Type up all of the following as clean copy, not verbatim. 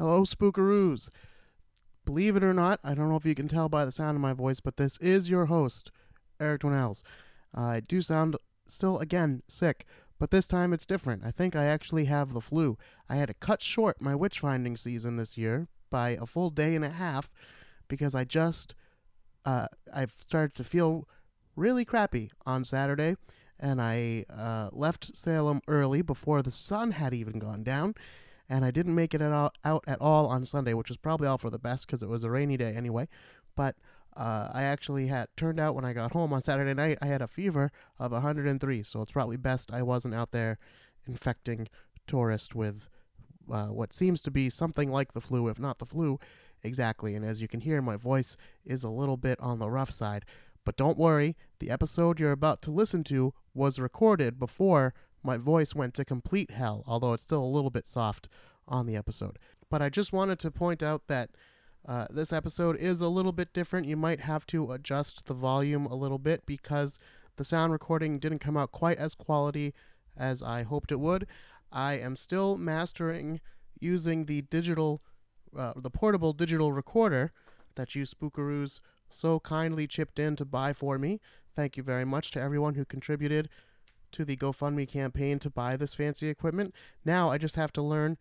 Hello, Spookaroos. Believe it or not, I don't know if you can tell by the sound of my voice, but this is your host, Eric Dwinnells. I do sound still, again, sick, but this time it's different. I think I actually have the flu. I had to cut short my witch-finding season this year by a full day and a half because I've started to feel really crappy on Saturday, and I left Salem early before the sun had even gone down, and I didn't make it out at all on Sunday, which was probably all for the best because it was a rainy day anyway. But I actually turned out when I got home on Saturday night, I had a fever of 103, so it's probably best I wasn't out there infecting tourists with what seems to be something like the flu, if not the flu exactly. And as you can hear, my voice is a little bit on the rough side. But don't worry, the episode you're about to listen to was recorded before my voice went to complete hell, although it's still a little bit soft on the episode. But I just wanted to point out that this episode is a little bit different. You might have to adjust the volume a little bit because the sound recording didn't come out quite as quality as I hoped it would. I am still mastering using the portable digital recorder that you Spookaroos so kindly chipped in to buy for me. Thank you very much to everyone who contributed to the GoFundMe campaign to buy this fancy equipment. Now I just have to learn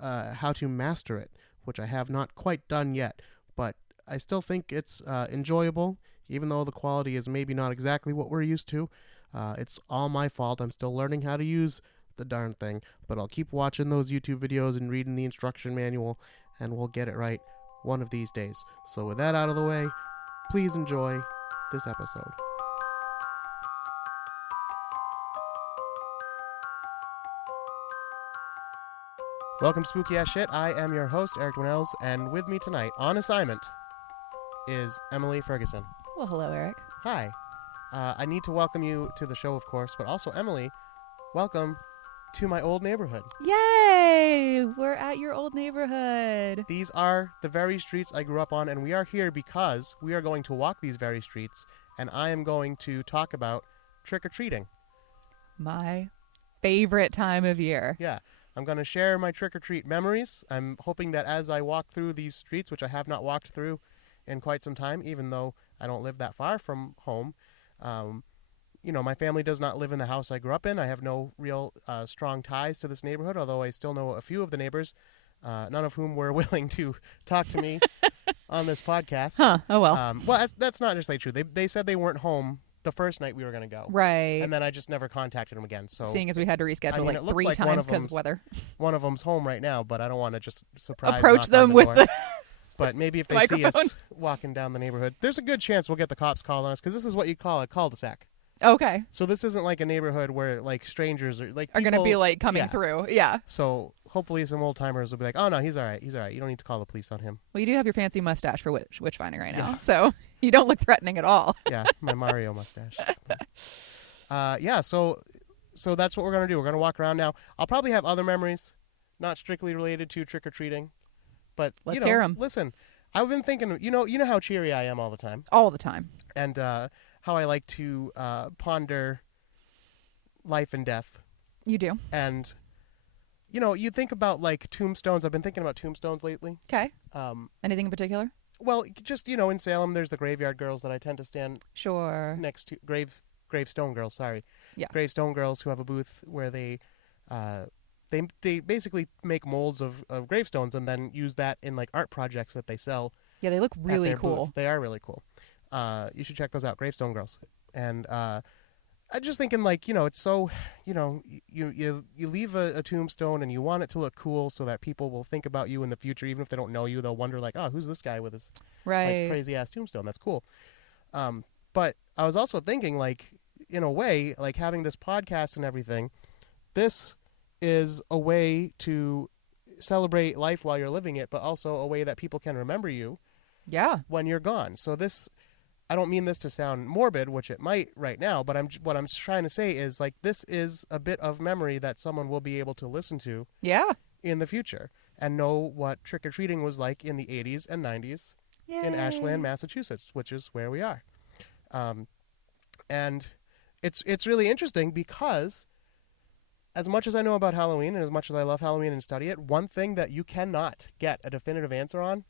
how to master it, which I have not quite done yet, but I still think it's enjoyable, even though the quality is maybe not exactly what we're used to. It's all my fault. I'm still learning how to use the darn thing, but I'll keep watching those YouTube videos and reading the instruction manual, and we'll get it right one of these days. So with that out of the way, please enjoy this episode. Welcome to Spooky Ass Shit. I am your host, Eric Dwinnells, and with me tonight, on assignment, is Emily Ferguson. Well, hello, Eric. Hi. I need to welcome you to the show, of course, but also, Emily, welcome to my old neighborhood. Yay! We're at your old neighborhood. These are the very streets I grew up on, and we are here because we are going to walk these very streets, and I am going to talk about trick-or-treating. My favorite time of year. Yeah. I'm going to share my trick-or-treat memories. I'm hoping that as I walk through these streets, which I have not walked through in quite some time, even though I don't live that far from home, my family does not live in the house I grew up in. I have no real strong ties to this neighborhood, although I still know a few of the neighbors, none of whom were willing to talk to me on this podcast. Huh. Oh, well. Well, that's not necessarily true. They said they weren't home the first night we were going to go. Right. And then I just never contacted them again. So seeing as we had to reschedule like three like times because of weather. One of them's home right now, but I don't want to just approach them with the But maybe if they see us walking down the neighborhood, there's a good chance we'll get the cops called on us because this is what you call a cul-de-sac. Okay. So this isn't like a neighborhood where like strangers are going to be like coming through. Yeah. So hopefully some old timers will be like, oh no, he's all right. He's all right. You don't need to call the police on him. Well, you do have your fancy mustache for witch finding right now, so you don't look threatening at all. Yeah, my Mario mustache. So that's what we're going to do. We're going to walk around now. I'll probably have other memories, not strictly related to trick-or-treating. But, let's hear them. Listen, I've been thinking, you know how cheery I am all the time. All the time. And how I like to ponder life and death. You do. And, you think about, like, tombstones. I've been thinking about tombstones lately. Okay. Anything in particular? Well, just, in Salem, there's the graveyard girls that I tend to stand next to. Gravestone girls, sorry. Yeah. Gravestone girls who have a booth where they basically make molds of gravestones and then use that in, like, art projects that they sell. Yeah, they look really cool. Booth. They are really cool. You should check those out, Gravestone Girls. And I'm just thinking, like, it's so, you leave a tombstone and you want it to look cool so that people will think about you in the future. Even if they don't know you, they'll wonder, like, oh, who's this guy with his like, crazy-ass tombstone? That's cool. But I was also thinking, like, in a way, like, having this podcast and everything, this is a way to celebrate life while you're living it, but also a way that people can remember you when you're gone. So this... I don't mean this to sound morbid, which it might right now, but what I'm trying to say is, like, this is a bit of memory that someone will be able to listen to in the future and know what trick-or-treating was like in the 80s and 90s in Ashland, Massachusetts, which is where we are. And it's really interesting because as much as I know about Halloween and as much as I love Halloween and study it, one thing that you cannot get a definitive answer on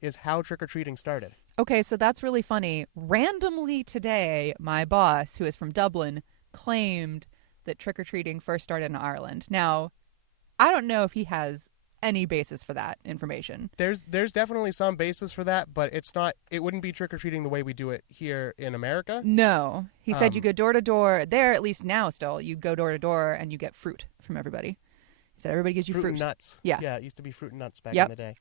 is how trick-or-treating started. Okay, so that's really funny. Randomly today, my boss, who is from Dublin, claimed that trick-or-treating first started in Ireland. Now, I don't know if he has any basis for that information. There's definitely some basis for that, but it wouldn't be trick-or-treating the way we do it here in America. No. He said you go door to door. There, at least now still, you go door to door and you get fruit from everybody. He said everybody gives you fruit. And nuts. Yeah. Yeah, it used to be fruit and nuts back in the day.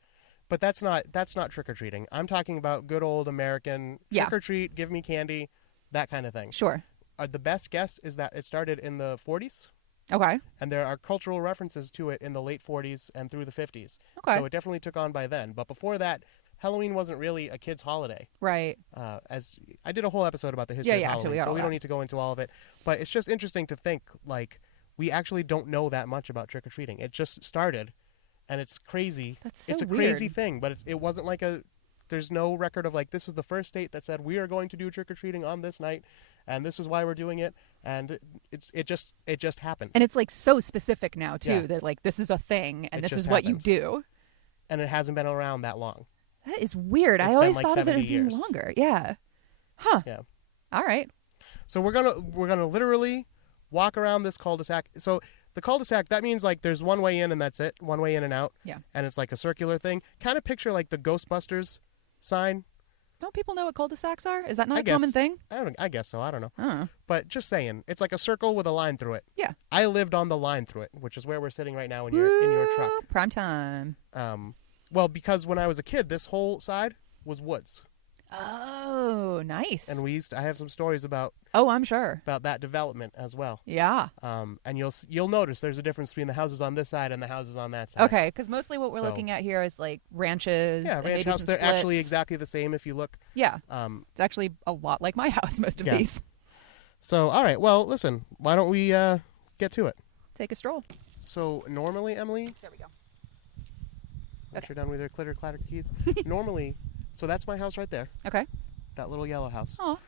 But that's not trick-or-treating. I'm talking about good old American trick-or-treat, give me candy, that kind of thing. Sure. The best guess is that it started in the 40s. Okay. And there are cultural references to it in the late 40s and through the 50s. Okay. So it definitely took on by then. But before that, Halloween wasn't really a kid's holiday. Right. As I did a whole episode about the history of Halloween, so we don't need to go into all of it. But it's just interesting to think, like, we actually don't know that much about trick-or-treating. It just started, and it's crazy. That's so It's a weird. crazy thing, but it wasn't like there's no record of, like, this is the first state that said, we are going to do trick-or-treating on this night, and this is why we're doing it. And it just happened. And it's like so specific now too that like this is a thing and this is what you do. And it hasn't been around that long. That is weird. I always thought of it as being longer. Yeah. Huh. Yeah. All right. So we're gonna literally walk around this cul-de-sac. So the cul-de-sac, that means like there's one way in and that's it, one way in and out. Yeah. And it's like a circular thing. Kind of picture like the Ghostbusters sign. Don't people know what cul-de-sacs are? Is that not a common thing? I guess so. I don't know. Oh. But just saying, it's like a circle with a line through it. Yeah. I lived on the line through it, which is where we're sitting right now in your truck. Prime time. Well, because when I was a kid, this whole side was woods. Oh, nice. And I have some stories about. Oh, I'm sure. About that development as well. Yeah. And you'll notice there's a difference between the houses on this side and the houses on that side. Okay, because mostly what we're looking at here is like ranches. Yeah, ranch house. They're actually exactly the same if you look. Yeah. It's actually a lot like my house, most of these. So, all right. Well, listen, why don't we get to it? Take a stroll. So, normally, Emily. There we go. Once you're done with your clitter clatter keys. Normally, so that's my house right there. Okay. That little yellow house. Oh.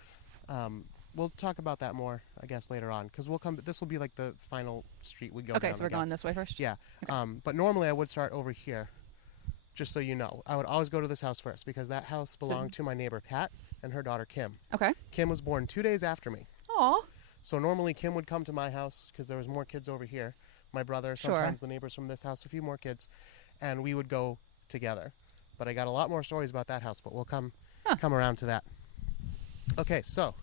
We'll talk about that more, I guess, later on, because this will be like the final street we go down. Okay, so we're going this way first? Yeah. Okay. But normally I would start over here, just so you know. I would always go to this house first, because that house belonged to my neighbor, Pat, and her daughter, Kim. Okay. Kim was born 2 days after me. Aw. So normally Kim would come to my house, because there was more kids over here. My brother, sometimes the neighbors from this house, a few more kids, and we would go together. But I got a lot more stories about that house, but we'll come around to that. Okay, so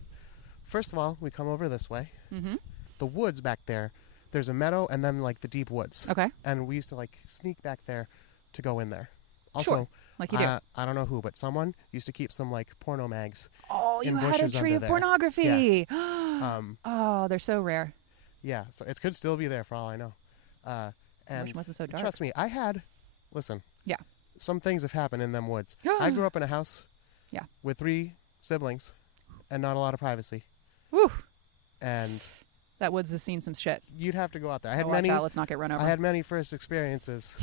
first of all, we come over this way. Mm-hmm. The woods back there, there's a meadow and then like the deep woods. Okay. And we used to like sneak back there to go in there. Also, sure. Like you do. I don't know who, but someone used to keep some like porno mags. Oh, you had a tree of there. pornography. Yeah. Oh, they're so rare. Yeah, so it could still be there for all I know. I wish it wasn't so dark. Trust me, listen. Yeah. Some things have happened in them woods. I grew up in a house with 3 siblings and not a lot of privacy. Woo. And that woods has seen some shit. You'd have to go out there. Let's not get run over. I had many first experiences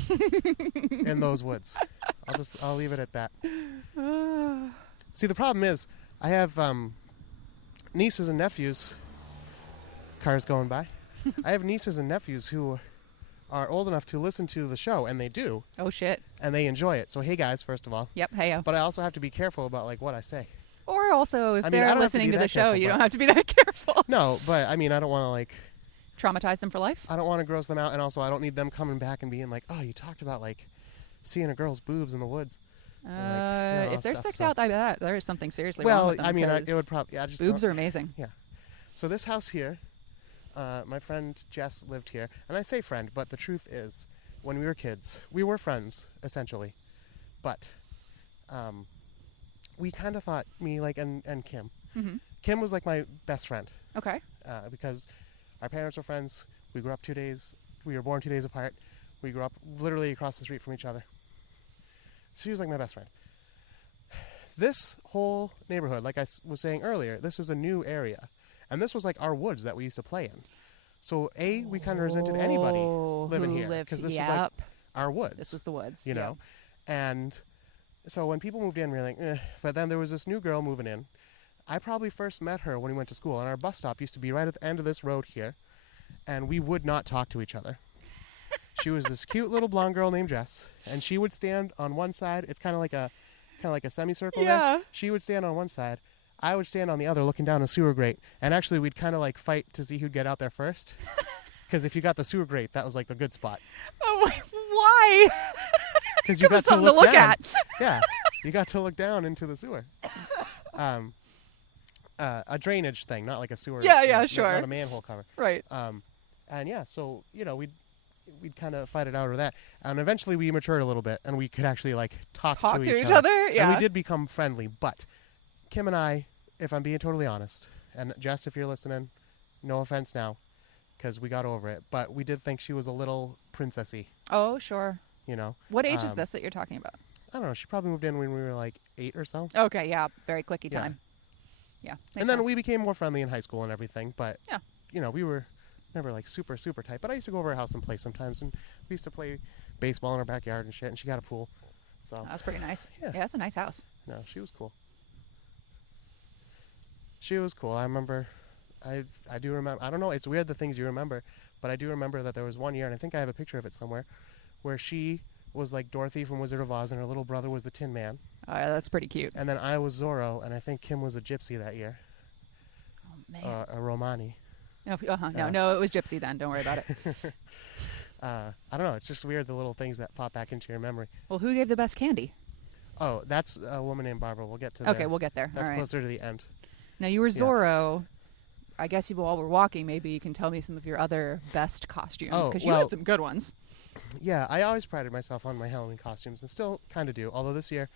in those woods. I'll leave it at that. See, the problem is I have nieces and nephews. Cars going by. I have nieces and nephews who are old enough to listen to the show, and they do. Oh, shit. And they enjoy it. So, hey, guys, first of all. Yep, hey-o. But I also have to be careful about, like, what I say. Or also, if they're listening to the show, you don't have to be that careful. No, but, I mean, I don't want to, like... traumatize them for life? I don't want to gross them out, and also I don't need them coming back and being like, oh, you talked about, like, seeing a girl's boobs in the woods. If they're sicked out, I bet there is something seriously wrong with them. Well, I mean, it would probably... Yeah, boobs are amazing. Yeah. So this house here, my friend Jess lived here. And I say friend, but the truth is, when we were kids, we were friends, essentially. But we kind of thought, me, like, and Kim. Mm-hmm. Kim was, like, my best friend. Okay. Because our parents were friends. We grew up 2 days. We were born 2 days apart. We grew up literally across the street from each other. She was, like, my best friend. This whole neighborhood, like I was saying earlier, this is a new area. And this was, like, our woods that we used to play in. So, we kind of resented anybody living here. Because this was, like, our woods. This was the woods. You know? And so when people moved in, we were like, eh. But then there was this new girl moving in. I probably first met her when we went to school. And our bus stop used to be right at the end of this road here. and we would not talk to each other. She was this cute little blonde girl named Jess, and she would stand on one side. It's kind of like a semicircle. Yeah. There. She would stand on one side. I would stand on the other, looking down a sewer grate. And actually, we'd kind of like fight to see who'd get out there first. Because if you got the sewer grate, that was like the good spot. Oh, why? Because you got to look down. At. Yeah, you got to look down into the sewer. A drainage thing, not like a sewer. Yeah, sure. Not a manhole cover. Right. And yeah, so we'd kind of fight it out over that, and eventually we matured a little bit, and we could actually like talk to each other. Yeah. And we did become friendly. But Kim and I, if I'm being totally honest, and Jess, if you're listening, no offense now, because we got over it, but we did think she was a little princessy. Oh, sure. You know. What age is this that you're talking about? I don't know. She probably moved in when we were like 8 or so. Okay, yeah, very clicky time. Yeah. And then we became more friendly in high school and everything, but yeah, we were never like super tight. But I used to go over her house and play sometimes, and we used to play baseball in her backyard and shit. And she got a pool, so that's pretty nice. Yeah, that's a nice house. No, she was cool. She was cool. I remember. I do remember. I don't know. It's weird the things you remember, but I do remember that there was one year, and I think I have a picture of it somewhere, where she was like Dorothy from Wizard of Oz, and her little brother was the Tin Man. Oh, yeah, that's pretty cute. And then I was Zorro, and I think Kim was a gypsy that year. Oh man. A Romani. No, it was Gypsy then. Don't worry about it. I don't know. It's just weird the little things that pop back into your memory. Well, who gave the best candy? Oh, that's a woman named Barbara. We'll get to that. Okay, we'll get there. That's all right. closer to the end. Now, you were Zorro. I guess while we're walking, maybe you can tell me some of your other best costumes, because you had some good ones. Yeah, I always prided myself on my Halloween costumes, and still kind of do. Although this year,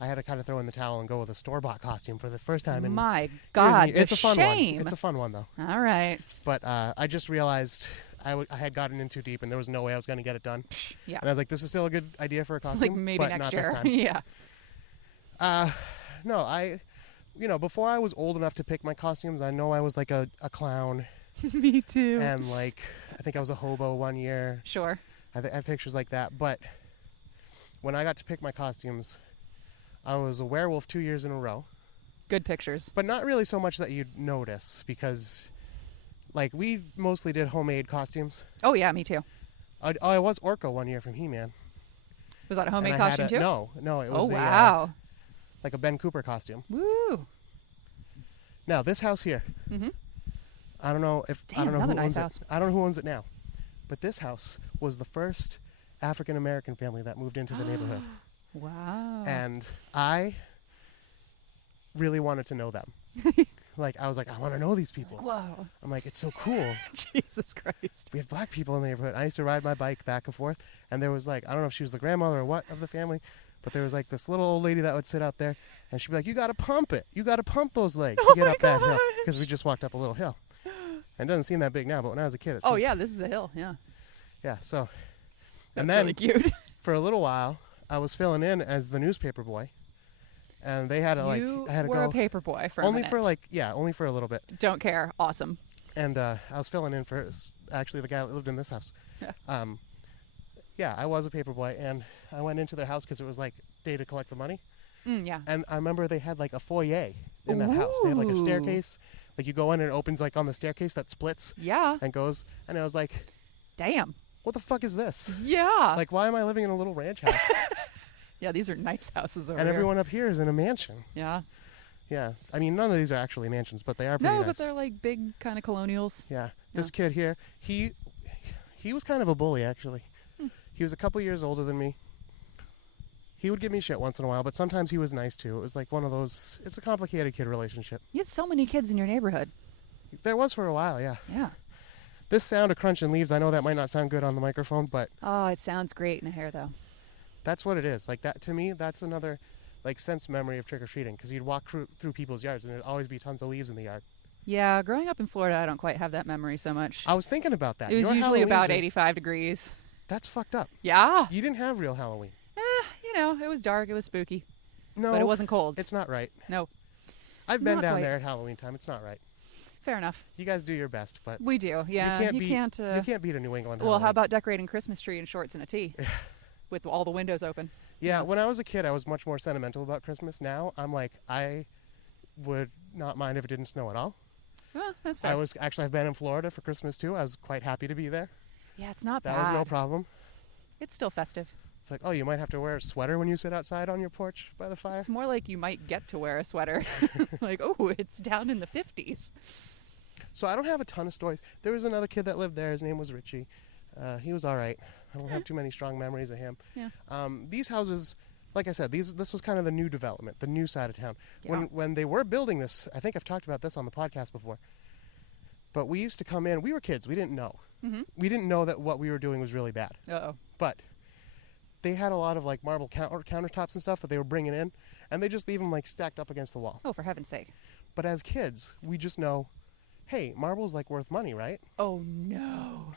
I had to kind of throw in the towel and go with a store-bought costume for the first time. My God, it's a fun shame. one. It's a fun one, though. All right. But I just realized I had gotten in too deep, and there was no way I was going to get it done. Yeah. And I was like, this is still a good idea for a costume, like maybe but next not year. this time. Yeah. No, before I was old enough to pick my costumes, I know I was like a clown. Me too. And like, I think I was a hobo one year. Sure. I have pictures like that. But when I got to pick my costumes, I was a werewolf 2 years in a row. Good pictures. But not really so much that you'd notice, because like we mostly did homemade costumes. Oh, yeah, me too. I was Orko one year from He-Man. Was that a homemade costume too? No, it was wow. Like a Ben Cooper costume. Woo. Now, this house here. Mm-hmm. I don't know if Damn, I don't know who another owns nice house. it. I don't know who owns it now. But this house was the first African American family that moved into the neighborhood. Wow. And I really wanted to know them. Like, I was like, I want to know these people. Whoa. I'm like, it's so cool. Jesus Christ. We have black people in the neighborhood. I used to ride my bike back and forth, and there was like, I don't know if she was the grandmother or what of the family, but there was like this little old lady that would sit out there, and she'd be like, you got to pump it. You got to pump those legs to get up that hill. Because we just walked up a little hill. And it doesn't seem that big now, but when I was a kid, it seemed. Oh, yeah, this is a hill, yeah. Yeah, so. That's and then, really cute. for a little while, I was filling in as the newspaper boy. And they had to I had to were go. a paper boy for only a minute. only for a little bit. Don't care. Awesome. And I was filling in for actually the guy that lived in this house. Yeah, I was a paper boy, and I went into their house because it was like day to collect the money. Yeah. And I remember they had like a foyer in that house. They had like a staircase. Like you go in and it opens like on the staircase that splits. Yeah. And goes. And I was like, damn. What the fuck is this? Yeah. Like, why am I living in a little ranch house? Yeah, these are nice houses over and here. everyone up here is in a mansion. Yeah. Yeah. I mean, none of these are actually mansions, but they are pretty nice. No, but they're like big kind of colonials. Yeah. This kid here, he was kind of a bully, actually. He was a couple years older than me. He would give me shit once in a while, but sometimes he was nice, too. It was like one of those, it's a complicated kid relationship. You had so many kids in your neighborhood. There was for a while, yeah. Yeah. This sound of crunching leaves, I know that might not sound good on the microphone, but... Oh, it sounds great in a hair, though. That's what it is. Like, that to me, that's another, like, sense memory of trick-or-treating, because you'd walk through people's yards, and there'd always be tons of leaves in the yard. Yeah, growing up in Florida, I don't quite have that memory so much. I was thinking about that. It was usually about 85 degrees. That's fucked up. Yeah. You didn't have real Halloween. It was dark, it was spooky. No. But it wasn't cold. It's not right. No. I've been Not down quite. there at Halloween time. It's not right. Fair enough. You guys do your best, but... We do, yeah. You can't beat a New England Well, Halloween. how about decorating Christmas tree in shorts and a tee? With all the windows open. Yeah, when I was a kid, I was much more sentimental about Christmas. Now, I'm like, I would not mind if it didn't snow at all. Oh, that's fair. I've been in Florida for Christmas too. I was quite happy to be there. Yeah, it's not That bad. was no problem. It's still festive. It's like, oh, you might have to wear a sweater when you sit outside on your porch by the fire. It's more like you might get to wear a sweater. Like, oh, it's down in the 50s. So I don't have a ton of stories. There was another kid that lived there. His name was Richie. He was all right. I don't have too many strong memories of him. Yeah. These houses, like I said, this was kind of the new development, the new side of town. Yeah. When they were building this, I think I've talked about this on the podcast before, but we used to come in. We were kids. We didn't know. Mm-hmm. We didn't know that what we were doing was really bad. Uh-oh. But they had a lot of like marble countertops and stuff that they were bringing in, and they just leave them like stacked up against the wall. Oh, for heaven's sake. But as kids, we just know, hey, marble's like worth money, right? Oh, no.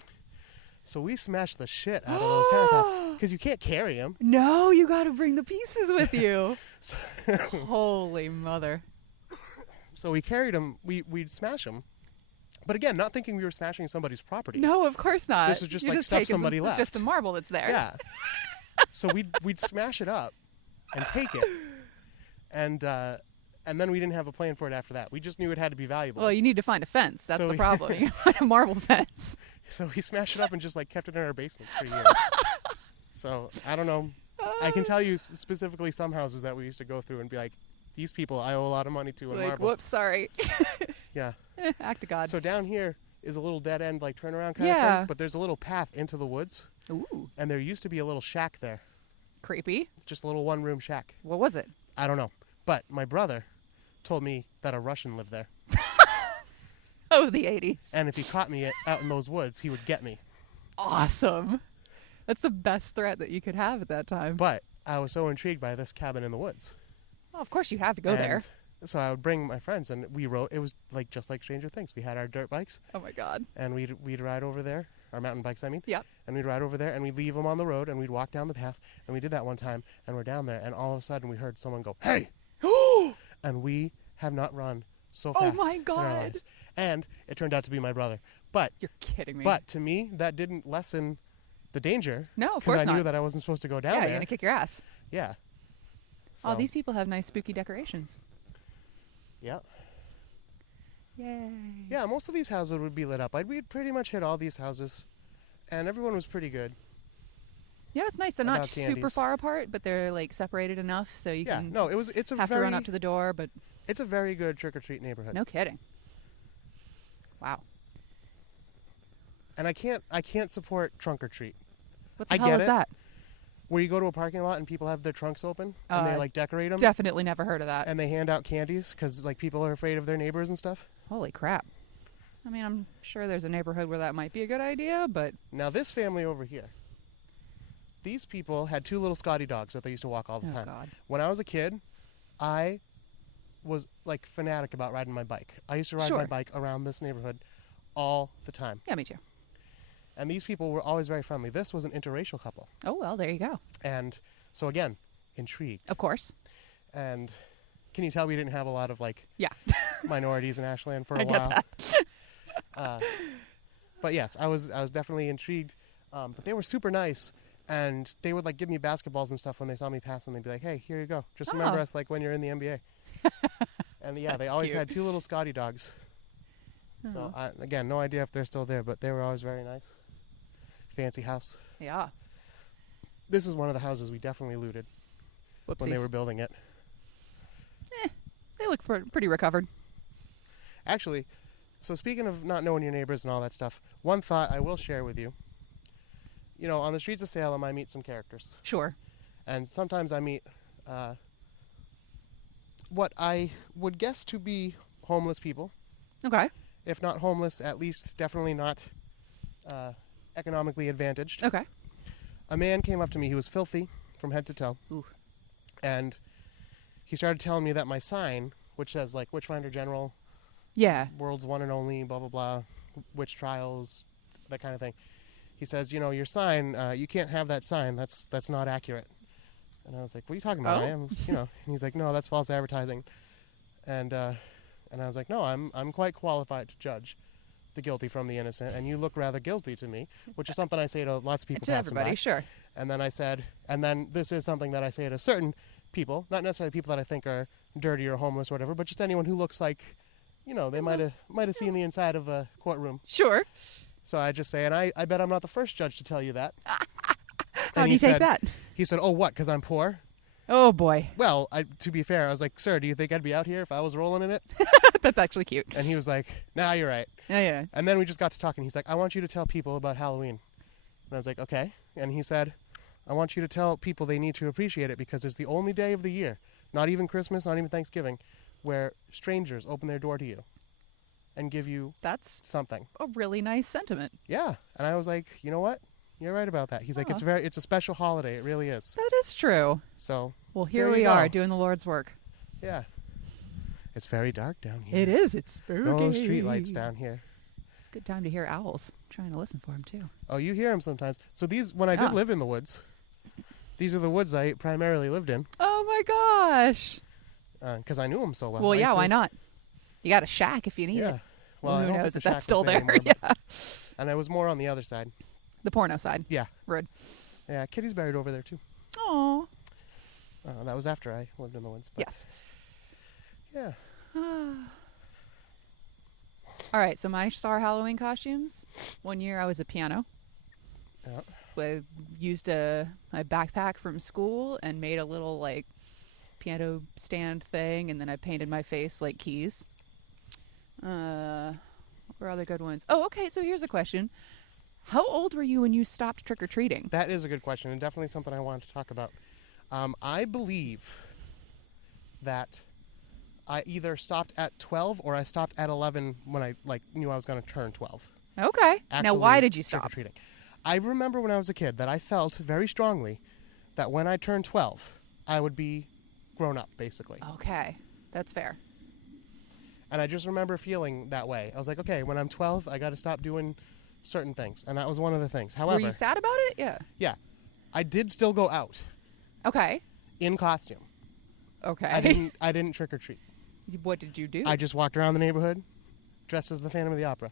So we smashed the shit out of those countertops because you can't carry them. No, you got to bring the pieces with you. So, Holy mother. so we carried them. We'd smash them. But again, not thinking we were smashing somebody's property. No, of course not. This was just You're like stuff taking somebody left. It's just the marble that's there. Yeah. So we'd smash it up and take it. And then we didn't have a plan for it after that. We just knew it had to be valuable. Well, you need to find a fence. That's So the we- problem. You find a marble fence. So we smashed it up and just like kept it in our basements for years. So I don't know. I can tell you specifically some houses that we used to go through and be like, these people I owe a lot of money to in Like, marble. whoops, sorry. Yeah. Act of God. So down here is a little dead end like turnaround kind of Yeah. thing, but there's a little path into the woods, Ooh, and there used to be a little shack there, creepy. just a little one-room shack. What was it? I don't know, but my brother told me that a Russian lived there, Oh, the 80s. and if he caught me out in those woods, he would get me. Awesome. That's the best threat that you could have at that time. But I was so intrigued by this cabin in the woods. Well, of course, you have to go there. So I would bring my friends, and we rode. It was like just like Stranger Things. We had our dirt bikes, Oh, my God. and we'd ride over there. Our mountain bikes, I mean. Yep. And we'd ride over there, and we'd leave them on the road, and we'd walk down the path. And we did that one time, and we're down there, and all of a sudden we heard someone go, "Hey!" And we have not run so Oh fast. my in our God. lives. And it turned out to be my brother. But You're kidding me. to me, that didn't lessen the danger. No, of Because course I knew not. that I wasn't supposed to go down yeah, there. you're going to kick your ass. Yeah. Oh, So, these people have nice spooky decorations. Yeah. Yay. Yeah, most of these houses would be lit up. We'd pretty much hit all these houses, and everyone was pretty good. Yeah, it's nice. They're not About super candies. far apart, but they're like separated enough so you Yeah, can no, it's a have very to run up to the door, but it's a very good trick or treat neighborhood. no kidding. Wow. And I can't support trunk or treat. What the I hell get is it. that? Where you go to a parking lot and people have their trunks open and they like decorate them Definitely never heard of that. and they hand out candies because like people are afraid of their neighbors and stuff. Holy crap. I mean, I'm sure there's a neighborhood where that might be a good idea, but Now this family over here, these people had two little Scotty dogs that they used to walk all the oh time. God. When I was a kid, I was like fanatic about riding my bike. I used to ride Sure. my bike around this neighborhood all the time. Yeah, me too. And these people were always very friendly. This was an interracial couple. Oh, well, there you go. And so again, intrigued. Of course. And can you tell we didn't have a lot of like Yeah. minorities in Ashland for a I get while? that. But yes, I was definitely intrigued. But they were super nice, and they would like give me basketballs and stuff when they saw me pass, and they'd be like, "Hey, here you go. Just remember Oh. us like when you're in the NBA." And yeah, they That's always cute. had two little Scotty dogs. So again, no idea if they're still there, but they were always very nice. Fancy house. Yeah. This is one of the houses we definitely looted Whoopsies. when they were building it. They look pretty recovered. Actually, so speaking of not knowing your neighbors and all that stuff, one thought I will share with you. You know, on the streets of Salem, I meet some characters. Sure. And sometimes I meet what I would guess to be homeless people. Okay. If not homeless, at least definitely not economically advantaged. Okay. A man came up to me. He was filthy from head to toe. Ooh. And he started telling me that my sign, which says like Witchfinder General, Yeah. world's one and only, blah, blah, blah, witch trials, that kind of thing. He says, you know, your sign, you can't have that sign. That's not accurate. And I was like, what are you talking about? Oh. I am, you know. And he's like, no, that's false advertising. And I was like, no, I'm quite qualified to judge the guilty from the innocent, and you look rather guilty to me, which is something I say to lots of people To passing everybody, by. sure. And then I said, and then this is something that I say to certain people, not necessarily people that I think are dirty or homeless or whatever, but just anyone who looks like, they might have seen the inside of a courtroom. Sure. So I just say, and I bet I'm not the first judge to tell you that. How do you take that? He said, oh, what, because I'm poor? Oh, boy. Well, to be fair, I was like, sir, do you think I'd be out here if I was rolling in it? That's actually cute. And he was like, nah, you're right. Yeah. And then we just got to talking. He's like, I want you to tell people about Halloween. And I was like, okay. And he said, I want you to tell people they need to appreciate it because it's the only day of the year, not even Christmas, not even Thanksgiving, where strangers open their door to you and give you That's something. a really nice sentiment. Yeah. And I was like, you know what? You're right about that. He's like, it's a special holiday. It really is. That is true. So, well, here there we you are go. doing the Lord's work. Yeah. It's very dark down here. It is. It's spooky. No street lights down here. It's a good time to hear owls. I'm trying to listen for them, too. Oh, you hear them sometimes. So when I did live in the woods, these are the woods I primarily lived in. Oh, my gosh. Because I knew them so well. Well, yeah, why not? You got a shack if you need it. Well, I who don't knows think the if shack that's still was there there. anymore, Yeah. And I was more on the other side. The porno side. Yeah. Rude. Yeah, Kitty's buried over there, too. Oh. That was after I lived in the woods. But Yes. Yeah. All right, so my star Halloween costumes. One year I was a piano. Yeah. We used my backpack from school and made a little like piano stand thing, and then I painted my face like keys. What were other good ones? Oh, okay, so here's a question. How old were you when you stopped trick-or-treating? That is a good question, and definitely something I wanted to talk about. I believe that I either stopped at 12 or I stopped at 11 when I knew I was going to turn 12. Okay. Now, why did you stop? Trick-or-treating. I remember when I was a kid that I felt very strongly that when I turned 12, I would be grown up, basically. Okay. That's fair. And I just remember feeling that way. I was like, okay, when I'm 12, I got to stop doing certain things. And that was one of the things. However, were you sad about it? Yeah. Yeah. I did still go out Okay. in costume. Okay. I didn't trick or treat. What did you do? I just walked around the neighborhood dressed as the Phantom of the Opera.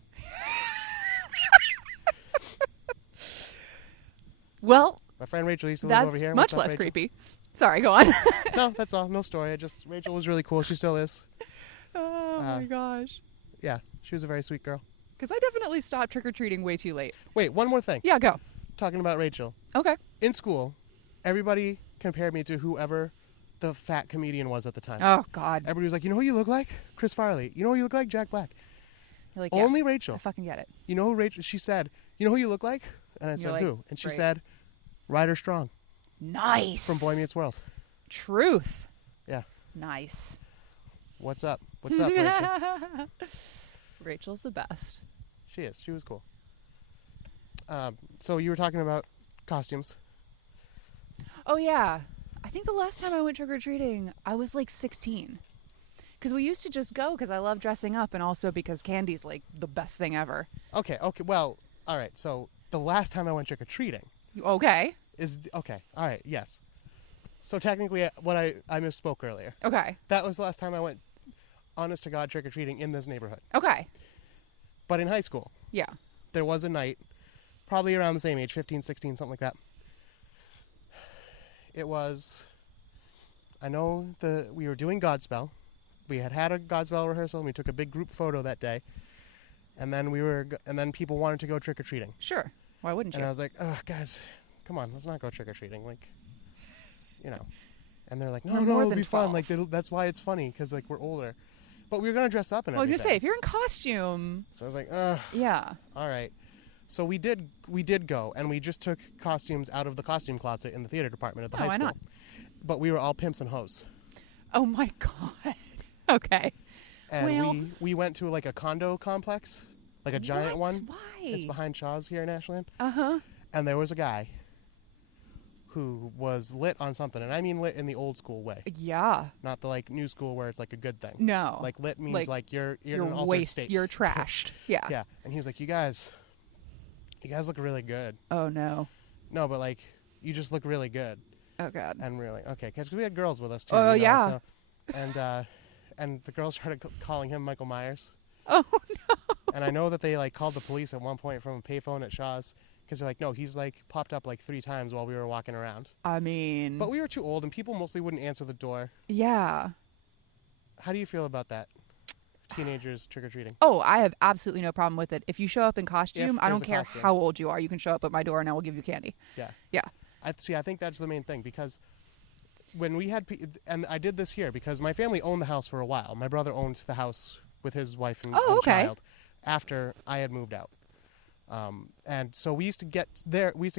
Well, My friend Rachel used to live over here. that's much What's up, less Rachel? creepy. Sorry, go on. No, that's all. No story. Rachel was really cool. She still is. Oh my gosh. Yeah, she was a very sweet girl. Because I definitely stopped trick-or-treating way too late. Wait, one more thing. Yeah, go. Talking about Rachel. Okay. In school, everybody compared me to whoever the fat comedian was at the time. Oh, God. Everybody was like, you know who you look like? Chris Farley. You know who you look like? Jack Black. You're like, Only yeah, I Rachel. fucking get it. You know who Rachel? She said, you know who you look like? And I You're said, like, who? And she right. said, Ryder Strong Nice. from Boy Meets World. Truth. Yeah. Nice. What's up? What's up, Rachel? Rachel's the best. She is. She was cool. So you were talking about costumes. Oh, yeah. I think the last time I went trick-or-treating, I was like 16. Because we used to just go because I love dressing up and also because candy's like the best thing ever. Okay. Well, all right. So the last time I went trick-or-treating Okay. is... Okay. All right. Yes. So technically, I misspoke earlier. Okay. That was the last time I went, honest to God, trick-or-treating in this neighborhood. Okay. But in high school, Yeah. there was a night, probably around the same age, 15, 16, something like that. It was... I know we were doing Godspell. We had a Godspell rehearsal, and we took a big group photo that day. And then people wanted to go trick-or-treating. Sure. Why wouldn't you? And I was like, oh, guys, come on, let's not go trick-or-treating. Like, you know. And they're like, no, We're more it'll than be fun. 12. Like, that's why it's funny, because, like, we're older. But we were going to dress up and Well, I was everything. going to say, if you're in costume, So I was like, ugh, yeah. all right. So we did go, and we just took costumes out of the costume closet in the theater department at the high why school. not? But we were all pimps and hoes. Oh, my God. Okay. And Well- we went to, like, a condo complex, like a giant What? one. Why? It's behind Shaw's here in Ashland. Uh-huh. And there was a guy who was lit on something, and I mean lit in the old school way, Yeah. not the like new school where it's like a good thing. No. Like lit means like you're in an altered waste. state. You're trashed. Yeah. Yeah, and he was like, you guys look really good. Oh, no. No, but like you just look really good. Oh, God. And we were like, okay, because we had girls with us too. Oh, you know, yeah. So, and the girls started calling him Michael Myers. Oh, no. And I know that they like called the police at one point from a payphone at Shaw's because they're like, no, he's like popped up like 3 times while we were walking around. I mean. But we were too old, and people mostly wouldn't answer the door. Yeah. How do you feel about that? teenagers trick-or-treating. Oh, I have absolutely no problem with it. If you show up in costume, If I there's don't a care costume. how old you are. You can show up at my door and I will give you candy. Yeah. Yeah. I think that's the main thing, because when we had, and I did this here because my family owned the house for a while. My brother owned the house with his wife and okay. child after I had moved out. And so we used to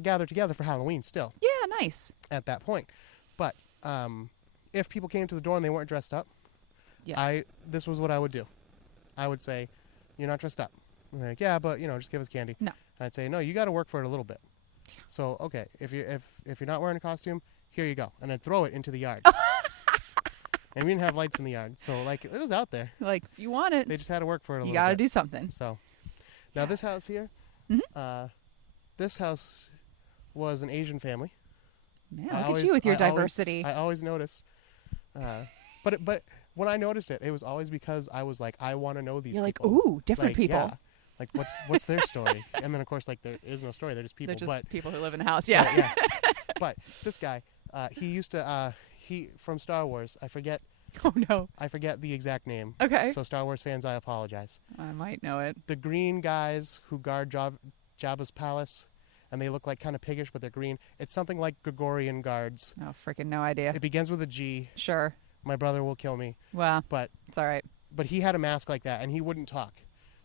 gather together for Halloween still Yeah, nice. at that point. But if people came to the door and they weren't dressed up, Yeah. this was what I would do. I would say, "You're not dressed up." And they're like, "Yeah, but just give us candy." No. And I'd say, "No, you got to work for it a little bit." So okay, if you're not wearing a costume, here you go, and then throw it into the yard. And we didn't have lights in the yard, so like it was out there. Like, if you want it, They just had to work for it a you little got to bit. do something. So now this house here, Mhm. this house was an Asian family. Man, look at you with your diversity. I always notice, but when I noticed it, it was always because I was like, I want to know these. You're like, people. ooh, different Like, people. yeah. Like what's their story? And then of course, like, there is no story. They're just people. They're just but people who live in a house. Yeah. yeah. But this guy, he used to he from Star Wars. I forget Oh, no. the exact name. Okay. So Star Wars fans, I apologize. I might know it. The green guys who guard Jabba's palace, and they look like kind of piggish, but they're green. It's something like Gregorian guards. Oh, freaking no idea. It begins with a G. Sure. My brother will kill me. Well, But it's all right. he had a mask like that, and he wouldn't talk.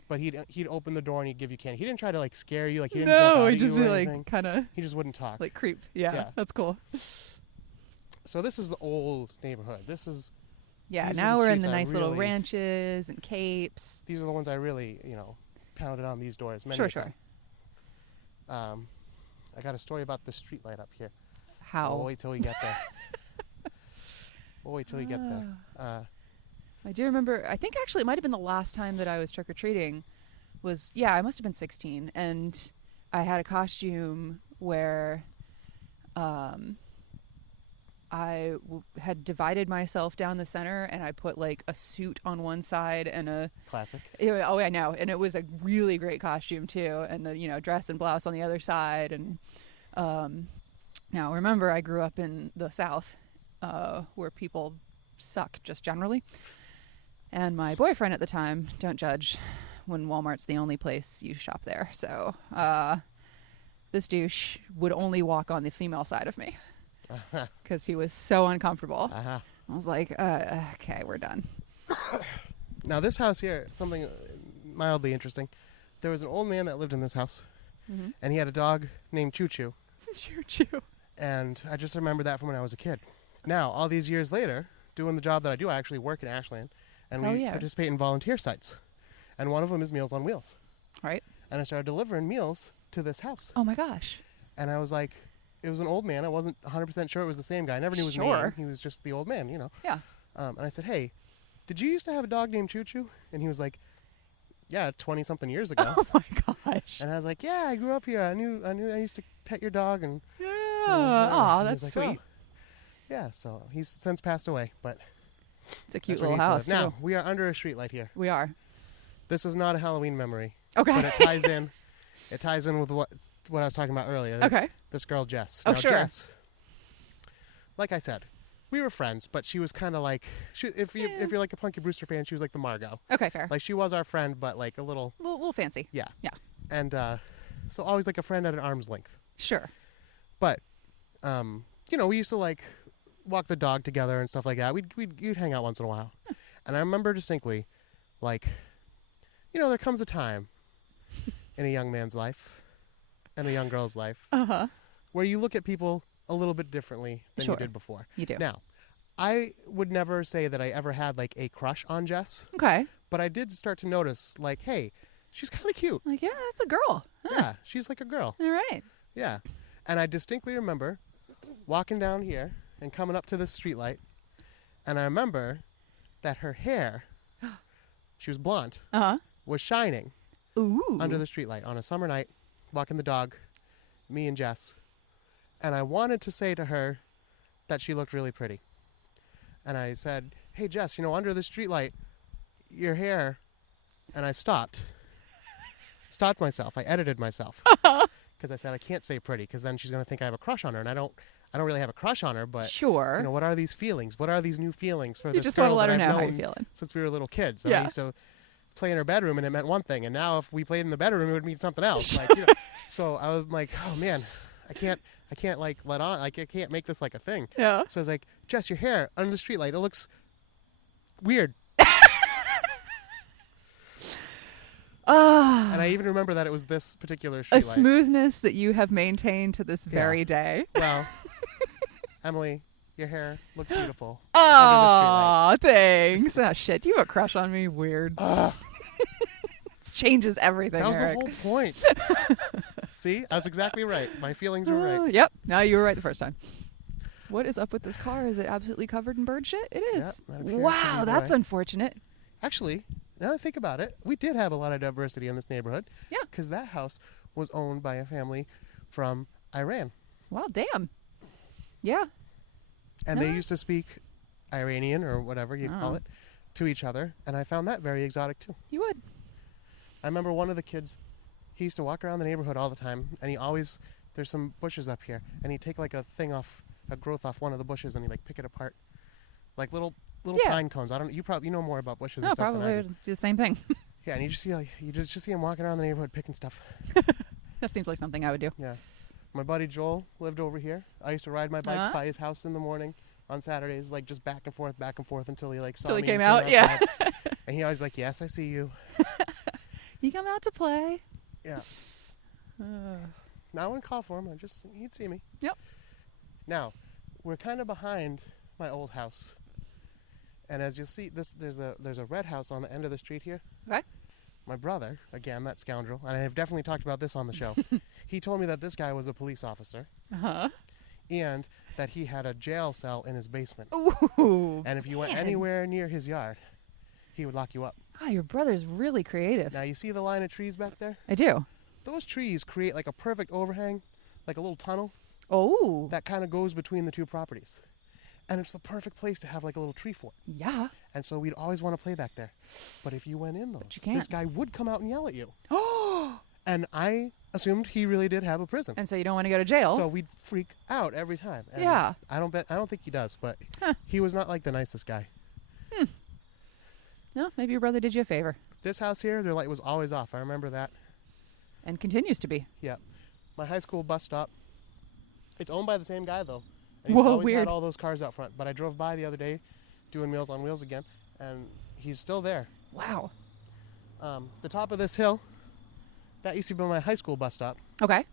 But he'd open the door and he'd give you candy. He didn't try to like scare you, like he didn't jump out No, at he'd just you be or like, anything. kind of He just wouldn't talk. like creep. Yeah, Yeah. that's cool. So this is the old neighborhood. These Yeah, are now the we're in streets the I nice little really- ranches and capes. These are the ones I really, pounded on these doors. Many Sure, a sure. time. I got a story about the street light up here. How? We'll wait till we get there. We'll wait till we get there. I do remember, I think actually it might have been the last time that I was trick-or-treating I must have been 16, and I had a costume where had divided myself down the center, and I put like a suit on one side and Classic. oh, I know, and it was a really great costume too, and the dress and blouse on the other side, and now remember, I grew up in the South, where people suck just generally. And my boyfriend at the time, don't judge when Walmart's the only place you shop there. So this douche would only walk on the female side of me because he was so uncomfortable. Uh-huh. I was like, okay, we're done. Now this house here, something mildly interesting. There was an old man that lived in this house, Mm-hmm. and he had a dog named Choo Choo. Choo-choo. And I just remember that from when I was a kid. Now, all these years later, doing the job that I do, I actually work in Ashland, and we participate in volunteer sites. And one of them is Meals on Wheels. Right. And I started delivering meals to this house. Oh, my gosh. And I was like, it was an old man. I wasn't 100% sure it was the same guy. I never knew his Sure. name. He was just the old man, Yeah. And I said, hey, did you used to have a dog named Choo Choo? And he was like, yeah, 20-something years ago. Oh, my gosh. And I was like, yeah, I grew up here. I knew I used to pet your dog. And Yeah. yeah. Oh, And he that's was like, sweet. "Oh." Yeah, so he's since passed away, but It's a cute that's where he little used to house, live. too. Now, we are under a streetlight here. We are. This is not a Halloween memory, Okay. but it ties in. It ties in with what I was talking about earlier. Okay. This girl, Jess. Oh, Now, sure. Jess, like I said, we were friends, but she was kind of like, if you're like a Punky Brewster fan, she was like the Margot. Okay, fair. Like, she was our friend, but like a little, little fancy. yeah. Yeah. And so always like a friend at an arm's length. Sure. But, we used to like walk the dog together and stuff like that. You'd hang out once in a while. And I remember distinctly, like, there comes a time in a young man's life and a young girl's life Uh-huh. where you look at people a little bit differently than Sure. you did before. You do. Now, I would never say that I ever had like a crush on Jess, Okay. but I did start to notice, like, hey, she's kind of cute. Like, yeah, that's a girl. Huh. Yeah, she's like a girl. All right. Yeah. And I distinctly remember walking down here and coming up to this streetlight, and I remember that her hair, she was blonde, Uh-huh. was shining Ooh. under the streetlight on a summer night, walking the dog, me and Jess. And I wanted to say to her that she looked really pretty. And I said, hey, Jess, under the streetlight, your hair. And I stopped myself. I edited myself. Because I said, I can't say pretty, because then she's going to think I have a crush on her. And I don't I don't really have a crush on her, but Sure. you know, what are these feelings? What are these new feelings for You this just girl want to let that her I've know how you're known feeling. since we were little kids? And Yeah. I used to play in her bedroom, and it meant one thing, and now if we played in the bedroom, it would mean something else. Like, you know, so I was like, oh man, I can't like let on, like I can't make this like a thing. Yeah. So I was like, Jess, your hair under the streetlight, it looks weird. And I even remember that it was this particular A streetlight. smoothness that you have maintained to this very day. Well, Emily, your hair looks beautiful. Oh, thanks. Oh, shit. You have a crush on me? Weird. It changes everything, That was Eric. the whole point. See? I was exactly right. My feelings were right. Yep. No, you were right the first time. What is up with this car? Is it absolutely covered in bird shit? It is. Yep, that appears to be Wow, the that's way. unfortunate. Actually, now that I think about it, we did have a lot of diversity in this neighborhood. Yeah. Because that house was owned by a family from Iran. Well, damn. Yeah. And No. they used to speak Iranian, or whatever you call Oh. it, to each other. And I found that very exotic, too. You would. I remember one of the kids, he used to walk around the neighborhood all the time, and he always, there's some bushes up here, and he'd take like a growth off one of the bushes, and he'd like pick it apart. Like little Yeah. pine cones. You know more about bushes and No, stuff than I probably do. do the same thing. Yeah, and you just see him walking around the neighborhood picking stuff. That seems like something I would do. Yeah. My buddy Joel lived over here. I used to ride my bike Uh-huh. by his house in the morning on Saturdays, like just back and forth until he like saw Till me. he came and out, yeah. outside. And he always be like, "Yes, I see you." You come out to play. Yeah. Now I wouldn't call for him. He'd see me. Yep. Now, we're kind of behind my old house, and as you'll see, there's a red house on the end of the street here. Okay. My brother, again, that scoundrel, and I have definitely talked about this on the show. He told me that this guy was a police officer, Uh-huh. and that he had a jail cell in his basement. Ooh. And if you went man. anywhere near his yard, he would lock you up. Oh, your brother's really creative. Now, you see the line of trees back there? I do. Those trees create like a perfect overhang, like a little tunnel Oh. that kind of goes between the two properties. And it's the perfect place to have like a little tree fort. Yeah. And so we'd always want to play back there. But if you went in those, you can't. this guy would come out and yell at you. Oh. And I assumed he really did have a prison. And so you don't want to go to jail. So we'd freak out every time. And Yeah. I don't think he does, but Huh. he was not like the nicest guy. No, maybe your brother did you a favor. This house here, their light was always off. I remember that. And continues to be. Yeah. My high school bus stop. It's owned by the same guy though. And he's Whoa, always weird. had all those cars out front. But I drove by the other day doing Meals on Wheels again, and he's still there. Wow. The top of this hill, that used to be my high school bus stop. Okay.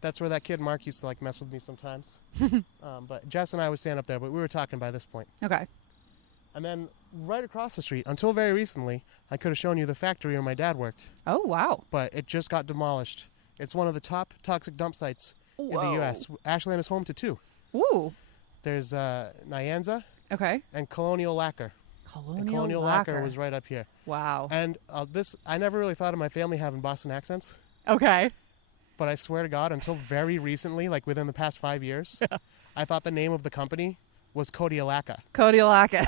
That's where that kid Mark used to like mess with me sometimes. But Jess and I would stand up there, but we were talking by this point. Okay. And then right across the street, until very recently, I could have shown you the factory where my dad worked, Oh, wow. but it just got demolished. It's one of the top toxic dump sites in Whoa. the U.S. Ashland is home to two. Ooh. There's Nyanza Okay. and Colonial Lacquer. And Colonial Lacquer was right up here. Wow. And I never really thought of my family having Boston accents, Okay. but I swear to God, until very recently, like within the past 5 years, I thought the name of the company was Kodialaka. Kodialaka.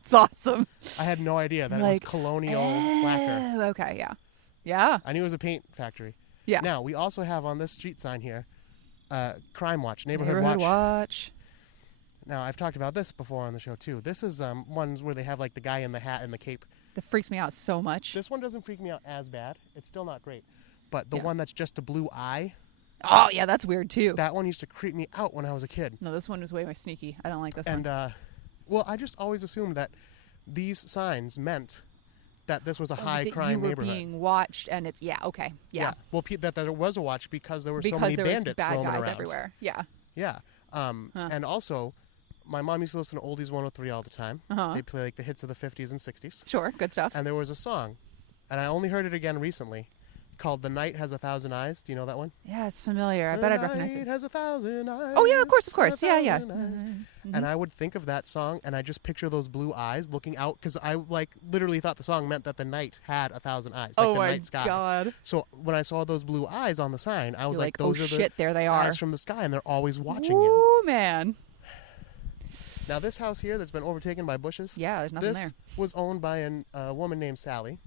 It's awesome. I had no idea that it was Like, Colonial Lacquer. Oh, okay, yeah. Yeah. I knew it was a paint factory. Yeah. Now, we also have on this street sign here, Crime Watch, Neighborhood Neighborhood Watch. Watch. Now, I've talked about this before on the show, too. This is ones where they have, like, the guy in the hat and the cape. That freaks me out so much. This one doesn't freak me out as bad. It's still not great. But the Yeah. one that's just a blue eye, Oh, yeah, that's weird, too. that one used to creep me out when I was a kid. No, this one is way more sneaky. I don't like this And, one. well, I just always assumed that these signs meant that this was a high That crime you were neighborhood. being watched, and it's, yeah, okay. Yeah. Well, that there was a watch because there were Because so many there bandits was bad roaming guys around. everywhere. Yeah. Yeah. Huh. And also, my mom used to listen to Oldies 103 all the time. Uh-huh. They play like the hits of the 50s and 60s. Sure, good stuff. And there was a song, and I only heard it again recently, called "The Night Has a Thousand Eyes." Do you know that one? Yeah, it's familiar. I bet I'd recognize The night it. has a thousand eyes. Oh, yeah, of course. a Yeah, yeah. thousand eyes. Mm-hmm. And I would think of that song, and I just picture those blue eyes looking out, because I like literally thought the song meant that the night had a thousand eyes, like Oh, the my night sky. God. So when I saw those blue eyes on the sign, I was You're like, oh, those are the shit, there they are. eyes from the sky, and they're always watching you. Ooh, man. Now, this house here that's been overtaken by bushes, Yeah, there's nothing this there. was owned by a woman named Sally,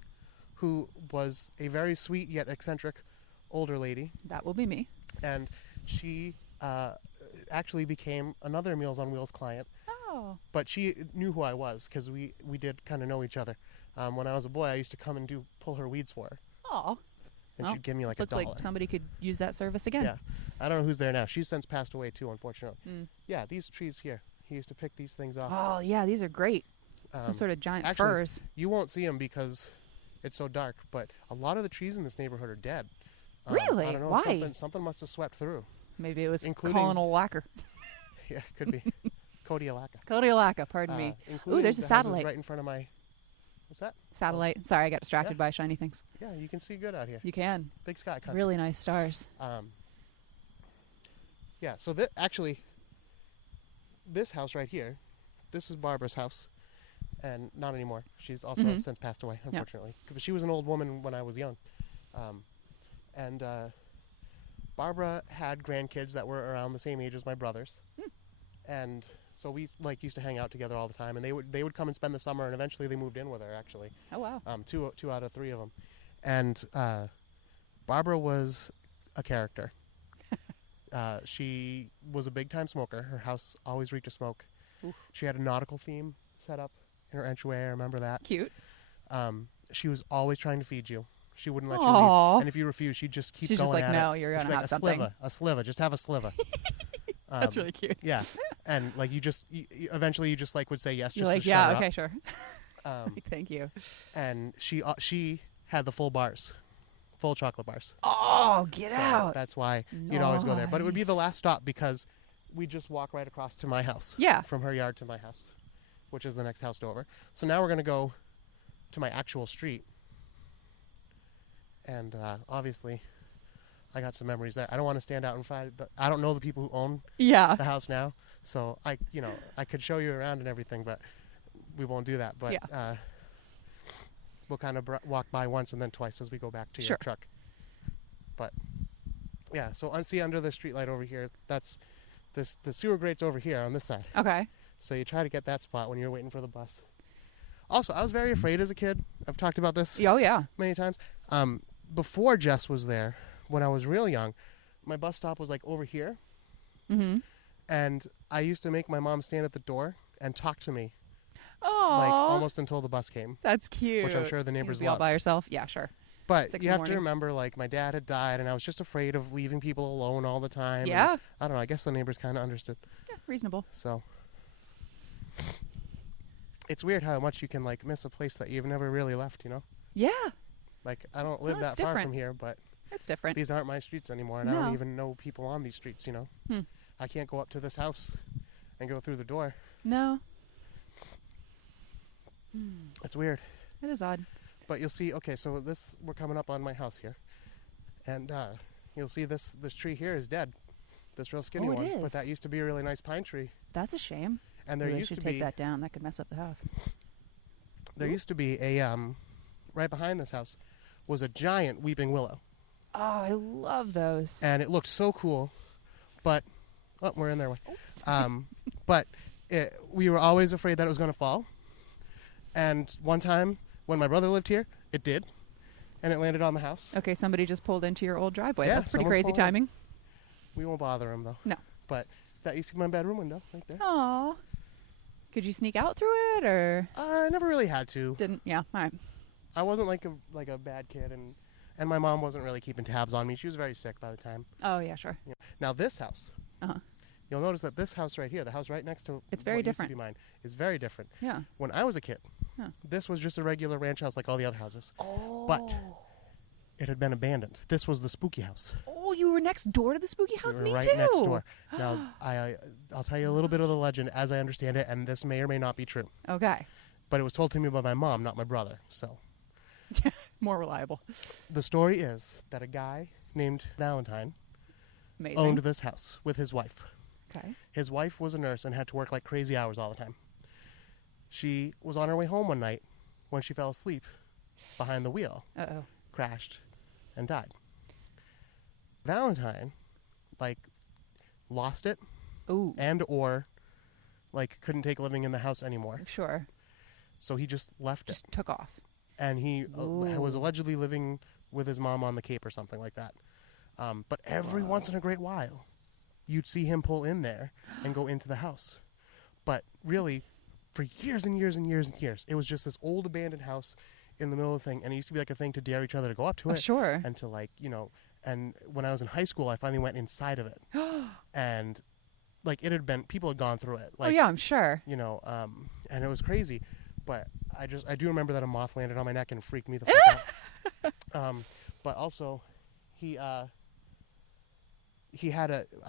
who was a very sweet yet eccentric older lady. That will be me. And she actually became another Meals on Wheels client. Oh. But she knew who I was because we did kind of know each other. When I was a boy, I used to come and pull her weeds for her. Oh. And Well, she'd give me like looks $1. like somebody could use that service again. Yeah. I don't know who's there now. She's since passed away too, unfortunately. Mm. Yeah, these trees here. He used to pick these things off. Oh, yeah, these are great. Some sort of giant actually, firs. You won't see them because it's so dark, but a lot of the trees in this neighborhood are dead. Really? I don't know. Why? Something must have swept through. Maybe it was including- colonel lacquer. Yeah, could be. Kodialaka. Kodialaka, pardon me. Ooh, there's a the houses satellite. right in front of my... What's that? Satellite. Sorry, I got distracted Yeah. by shiny things. Yeah, you can see good out here. You can. Big sky country. Really nice stars. Yeah, so actually, this house right here, this is Barbara's house, and not anymore. She's also since passed away, unfortunately. But she was an old woman when I was young. And Barbara had grandkids that were around the same age as my brothers. And so we used to hang out together all the time, and they would come and spend the summer, and eventually they moved in with her, actually. Oh, wow. Two out of three of them. And Barbara was a character. She was a big-time smoker. Her house always reeked of smoke. Oof. She had a nautical theme set up in her entryway. I remember that. Cute. She was always trying to feed you. She wouldn't let you Aw. leave. And if you refused, she'd just keep She's going just like, at no, it. you're She'd going be to like, have something. A sliver. Just have a sliver. That's really cute. Yeah. And like eventually you just like would say yes You're just like, to yeah, shut okay, up. sure. Um, Thank you. and she had the full bars. Full chocolate bars. Oh, get So out. that's why you'd always go there. But it would be the last stop because we just walk right across to my house. Yeah. From her yard to my house, which is the next house over. So now we're going to go to my actual street. And obviously, I got some memories there. I don't want to stand out and find. I don't know the people who own Yeah. the house now. So I could show you around and everything, but we won't do that. But we'll kind of walk by once and then twice as we go back to your truck. But yeah, so see under the street light over here, that's the sewer grate's over here on this side. Okay. So you try to get that spot when you're waiting for the bus. Also, I was very afraid as a kid. I've talked about this Oh, yeah. many times. Before Jess was there, when I was real young, my bus stop was like over here. Mm-hmm. And I used to make my mom stand at the door and talk to me, Oh. like almost until the bus came. That's cute. Which I'm sure the neighbors You'd be all by loved. yourself? Yeah, sure. But 6 in you the have to morning. remember, like, my dad had died, and I was just afraid of leaving people alone all the time. Yeah. And I don't know. I guess the neighbors kind of understood. Yeah, reasonable. So it's weird how much you can, like, miss a place that you've never really left, you know? Yeah. Like, I don't live Well, that it's far different. from here, but It's different. these aren't my streets anymore, and I No. don't even know people on these streets, you know? Hmm. I can't go up to this house and go through the door. No. It's weird. It is odd. But you'll see, okay, so we're coming up on my house here. And you'll see this tree here is dead. This real skinny Oh, it one. is. But that used to be a really nice pine tree. That's a shame. And there Maybe I used should to take be that down. That could mess up the house. there used to be a right behind this house was a giant weeping willow. Oh, I love those. And it looked so cool. But we're in their way. But we were always afraid that it was going to fall. And one time when my brother lived here, it did. And it landed on the house. Okay, somebody just pulled into your old driveway. Yeah, That's pretty someone's crazy pulling in. timing. We won't bother him, though. No. But that you see my bedroom window right there. Aw. Could you sneak out through it, or I never really had to. didn't? Yeah, all right. I wasn't like a bad kid, and my mom wasn't really keeping tabs on me. She was very sick by the time. Oh, yeah, sure. You know. Now this house, Uh-huh. you'll notice that this house right here, the house right next to It's very what used different. to be mine, is very different. Yeah. When I was a kid, Huh. this was just a regular ranch house like all the other houses. Oh. But it had been abandoned. This was the spooky house. Oh, you were next door to the spooky house? We were Me right too. next door. Now, I'll tell you a little bit of the legend as I understand it, and this may or may not be true. Okay. But it was told to me by my mom, not my brother. So More reliable. the story is that a guy named Valentine Amazing. owned this house with his wife. Okay. His wife was a nurse and had to work like crazy hours all the time. She was on her way home one night when she fell asleep behind the wheel, Uh-oh. crashed, and died. Valentine, lost it Ooh. and or, couldn't take living in the house anymore. Sure. So he just left it. Just took off. And he was Ooh. allegedly living with his mom on the Cape or something like that. But every Wow. once in a great while, you'd see him pull in there and go into the house. But really, for years and years and years and years, it was just this old abandoned house in the middle of the thing. And it used to be like a thing to dare each other to go up to it. Sure. And to like, you know, and when I was in high school, I finally went inside of it. And like it had been, people had gone through it. Like, oh, yeah, I'm sure. You know, and it was crazy. But I do remember that a moth landed on my neck and freaked me the fuck out. But also, I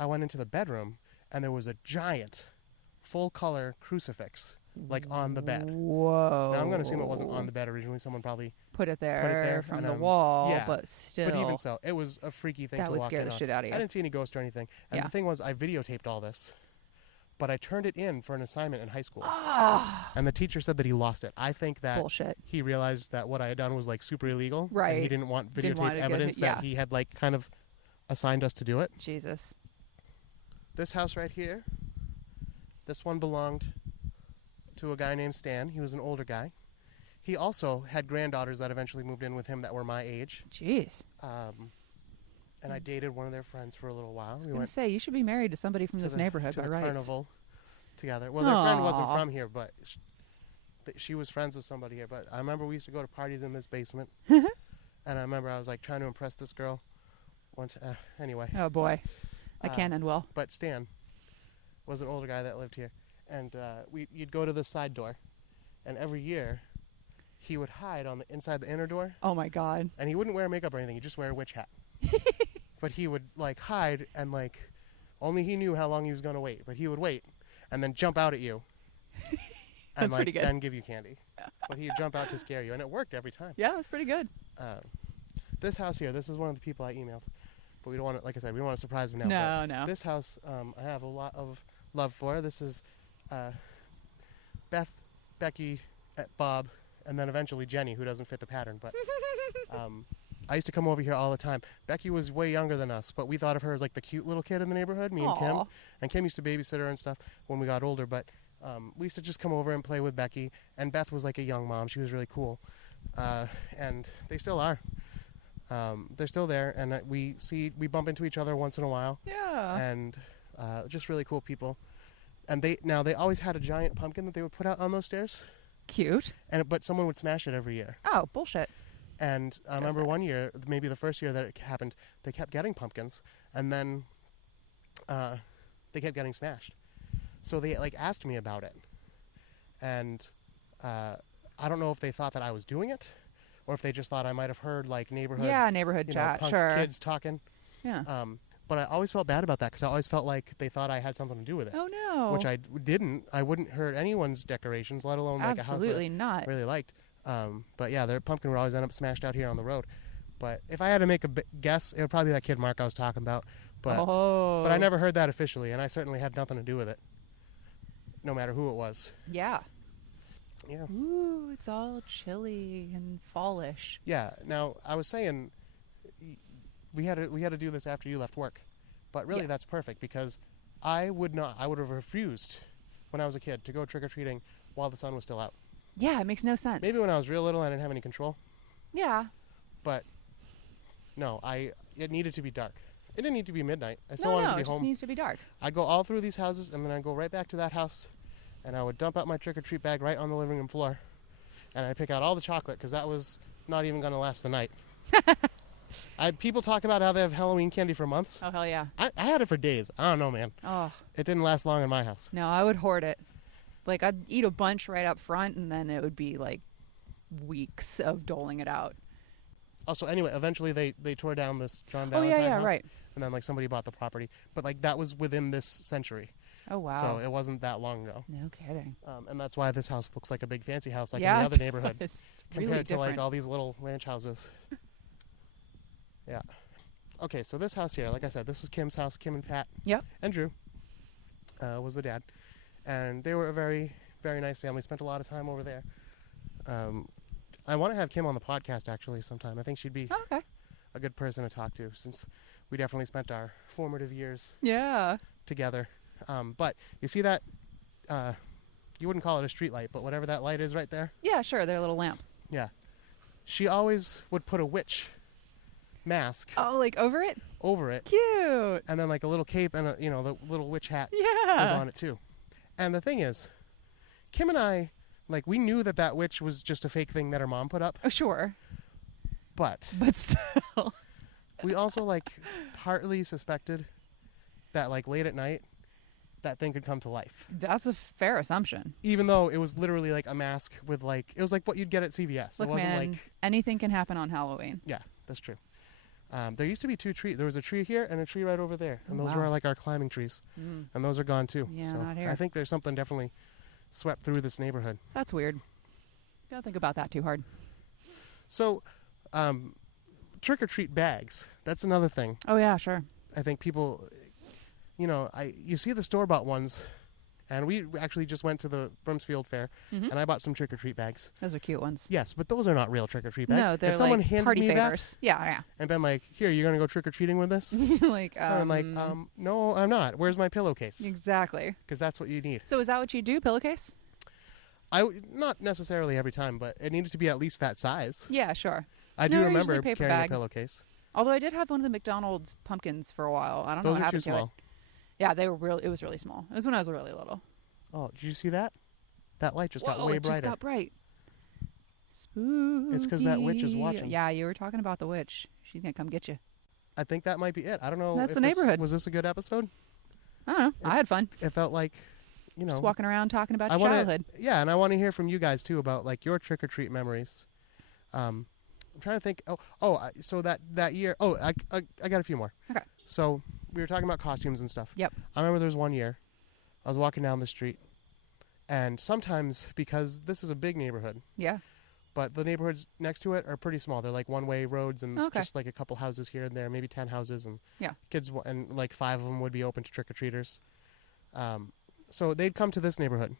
went into the bedroom and there was a giant full color crucifix like on the bed. Whoa. Now I'm going to assume it wasn't on the bed originally. Someone probably put it there from and, the wall, yeah, but still. But even so, it was a freaky thing that to would walk scare in the on. shit out of you. I didn't see any ghosts or anything. And the thing was, I videotaped all this, but I turned it in for an assignment in high school. And the teacher said that he lost it. I think that bullshit. He realized that what I had done was like super illegal. Right. And he didn't want videotape evidence that he had like kind of assigned us to do it. Jesus. This house right here, this one belonged to a guy named Stan. He was an older guy. He also had granddaughters that eventually moved in with him that were my age. Jeez. And I dated one of their friends for a little while. I was going to say, you should be married to somebody from this neighborhood by rights. Carnival together. Well, their friend wasn't from here, but she was friends with somebody here. But I remember we used to go to parties in this basement. And I remember I was like trying to impress this girl once. Anyway. Oh, boy. That can't end well. But Stan was an older guy that lived here. And you'd go to the side door. And every year, he would hide on the inside the inner door. Oh, my God. And he wouldn't wear makeup or anything. He'd just wear a witch hat. But he would like hide and like only he knew how long he was going to wait. But he would wait and then jump out at you. And pretty good. Then give you candy. But he'd jump out to scare you. And it worked every time. Yeah, that's pretty good. This house here, this is one of the people I emailed. But we don't want to, like I said, we don't want to surprise him now. No. This house, I have a lot of love for. This is Beth, Becky, Bob, and then eventually Jenny, who doesn't fit the pattern. But I used to come over here all the time. Becky was way younger than us, but we thought of her as like the cute little kid in the neighborhood, me and Kim. And Kim used to babysit her and stuff when we got older. But we used to just come over and play with Becky. And Beth was like a young mom. She was really cool. And they still are. They're still there, and we bump into each other once in a while. Yeah. And just really cool people. And they always had a giant pumpkin that they would put out on those stairs. Cute. But someone would smash it every year. Oh, bullshit. And I remember one year, maybe the first year that it happened, they kept getting pumpkins, and then they kept getting smashed. So they like asked me about it, and I don't know if they thought that I was doing it, or if they just thought I might have heard like neighborhood chat, punk sure, kids talking. Yeah. But I always felt bad about that because I always felt like they thought I had something to do with it. Oh no. Which I didn't. I wouldn't hurt anyone's decorations, let alone like a house that I really liked. But yeah, their pumpkin would always end up smashed out here on the road. But if I had to make a guess, it would probably be that kid Mark I was talking about. But I never heard that officially, and I certainly had nothing to do with it, no matter who it was. Yeah. Yeah. Ooh, it's all chilly and fallish. Yeah. Now I was saying we had to do this after you left work, but really that's perfect because I would have refused when I was a kid to go trick or treating while the sun was still out. Yeah, it makes no sense. Maybe when I was real little, I didn't have any control. Yeah. But no, it needed to be dark. It didn't need to be midnight. I still wanted to be home. It just needs to be dark. I'd go all through these houses, and then I'd go right back to that house, and I would dump out my trick-or-treat bag right on the living room floor, and I'd pick out all the chocolate, because that was not even going to last the night. People talk about how they have Halloween candy for months. Oh, hell yeah. I had it for days. I don't know, man. Oh. It didn't last long in my house. No, I would hoard it. Like, I'd eat a bunch right up front, and then it would be, like, weeks of doling it out. Oh, so anyway, eventually they tore down this John Valentine house. Right. And then, like, somebody bought the property. But, like, that was within this century. Oh, wow. So it wasn't that long ago. No kidding. And that's why this house looks like a big fancy house, like in the other neighborhood. It's really compared to, different. like, all these little ranch houses. Yeah. Okay, so this house here, like I said, this was Kim's house, Kim and Pat. Yep. And Drew was the dad. And they were a very, very nice family. Spent a lot of time over there. I want to have Kim on the podcast, actually, sometime. I think she'd be a good person to talk to, since we definitely spent our formative years together. But you see that, you wouldn't call it a street light, but whatever that light is right there? Yeah, sure, their little lamp. Yeah. She always would put a witch mask. Oh, like over it? over it. Cute. And then like a little cape and the little witch hat was Yeah. on it too. And the thing is, Kim and I, like, we knew that witch was just a fake thing that her mom put up. Oh, sure. But But still. we also like partly suspected that like late at night, that thing could come to life. That's a fair assumption. Even though it was literally like a mask with like, it was like what you'd get at CVS. Look, it wasn't man, like, anything can happen on Halloween. yeah, that's true. There used to be 2 trees. There was a tree here and a tree right over there. And Oh, those wow. were like our climbing trees. Mm. And those are gone too. Yeah, so not here. I think there's something definitely swept through this neighborhood. That's weird. Don't think about that too hard. So, trick-or-treat bags. That's another thing. Oh, yeah, sure. I think people, you see the store-bought ones, and we actually just went to the Brimsfield Fair, Mhm. and I bought some trick-or-treat bags. Those are cute ones. Yes, but those are not real trick-or-treat bags. No, they're if someone like handed party me favors. that Yeah, and been like, here, you're going to go trick-or-treating with this? like, I'm like, no, I'm not. Where's my pillowcase? exactly. Because that's what you need. So is that what you do, pillowcase? Not necessarily every time, but it needed to be at least that size. Yeah, sure. I do No, remember usually paper carrying bag. a pillowcase. Although I did have one of the McDonald's pumpkins for a while. I don't know Those what are too happened to it. small. Yeah, they were real. It was really small. It was when I was really little. Oh, did you see that? That light just got Whoa, way it brighter. just got bright. Spooky. It's 'cause that witch is watching. Yeah, you were talking about the witch. She's gonna come get you. I think that might be it. I don't know. That's if the this- neighborhood. Was this a good episode? I don't know. I had fun. It felt like, Just walking around talking about I your wanna- childhood. Yeah, and I want to hear from you guys too about like your trick or treat memories. I'm trying to think. So that year. Oh, I got a few more. Okay. So we were talking about costumes and stuff. Yep. I remember there was one year, I was walking down the street, and sometimes because this is a big neighborhood, Yeah. but the neighborhoods next to it are pretty small. They're like one-way roads and Okay. just like a couple houses here and there, maybe 10 houses, and Yeah. kids and like 5 of them would be open to trick-or-treaters. So they'd come to this neighborhood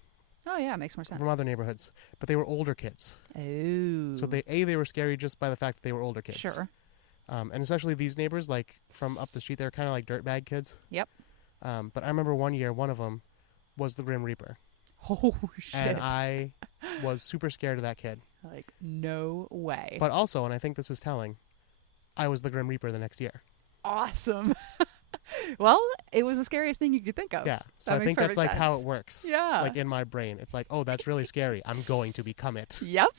Oh yeah, makes more sense. from other neighborhoods, but they were older kids. Oh. So they were scary just by the fact that they were older kids. Sure. And especially these neighbors, like from up the street, they were kind of like dirtbag kids. Yep. But I remember one year, one of them was the Grim Reaper, Oh shit. and I was super scared of that kid. Like no way. But also, and I think this is telling, I was the Grim Reaper the next year. Awesome. Well, it was the scariest thing you could think of. Yeah. So That I makes think that's perfect like how sense. it works. Yeah. Like in my brain, it's like, oh, that's really scary. I'm going to become it. Yep.